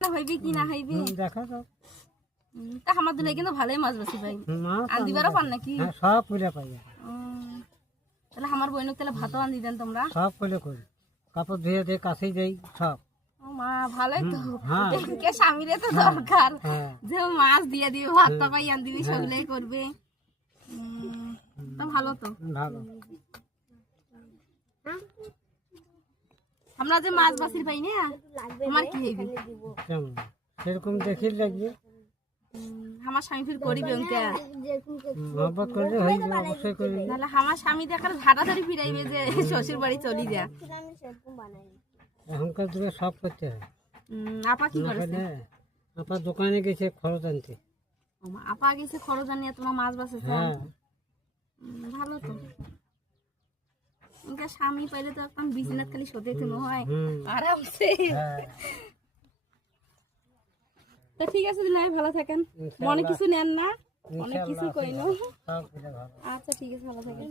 না হইবে কি না হইবে দেখা যাক। তা আমার দিলে কিন্তু ভালোই মাছ বাসি ভাই মাছ আন দিবারও পান নাকি হ্যাঁ, সব পেলে পাই তাহলে আমার বইনক তাহলে ভাতও আন দিতেন তোমরা সব পেলে করি কাপড় ধুয়ে দিয়ে কাছেই যাই সব। ও মা ভালোই তো হ্যাঁ। কে স্বামীরে তো দরকার হ্যাঁ যে মাছ দিয়ে দিবে ভাত টাকাই আন দিবি সবগুলাই করবে তো ভালো তো ভালো। আমরা যে মাছ বাসির পাই না তোমার কি হইবে কেমন সেরকম দেখি লাগবে আমার স্বামী ফির করিবে ওকে মহব্বত করলে হয়ে যাবে অবশ্যই করবে। তাহলে আমার স্বামী দেখার ঝাড়াঝাড়ি ফিরাইবে যে শ্বশুর বাড়ি চলি যা এখনকার যুগে সব করতে হয়। আপা কি করেছে আপনার দোকানে গেছে খরচ আনতে। ও মা, আপা গেছে খরচ আনিয়ে তোমার মাছ বাসেছে হ্যাঁ ভালো তো ওকে স্বামী পাইলে তো একদম বিছানাত খালি শোতে তুনো হয় আরামসে হ্যাঁ তো ঠিক আছে দিলে ভালো থাকেন মনে কিছু নেন না অনেক কিছু কইনো সব পেলে ভালো। আচ্ছা ঠিক আছে ভালো থাকেন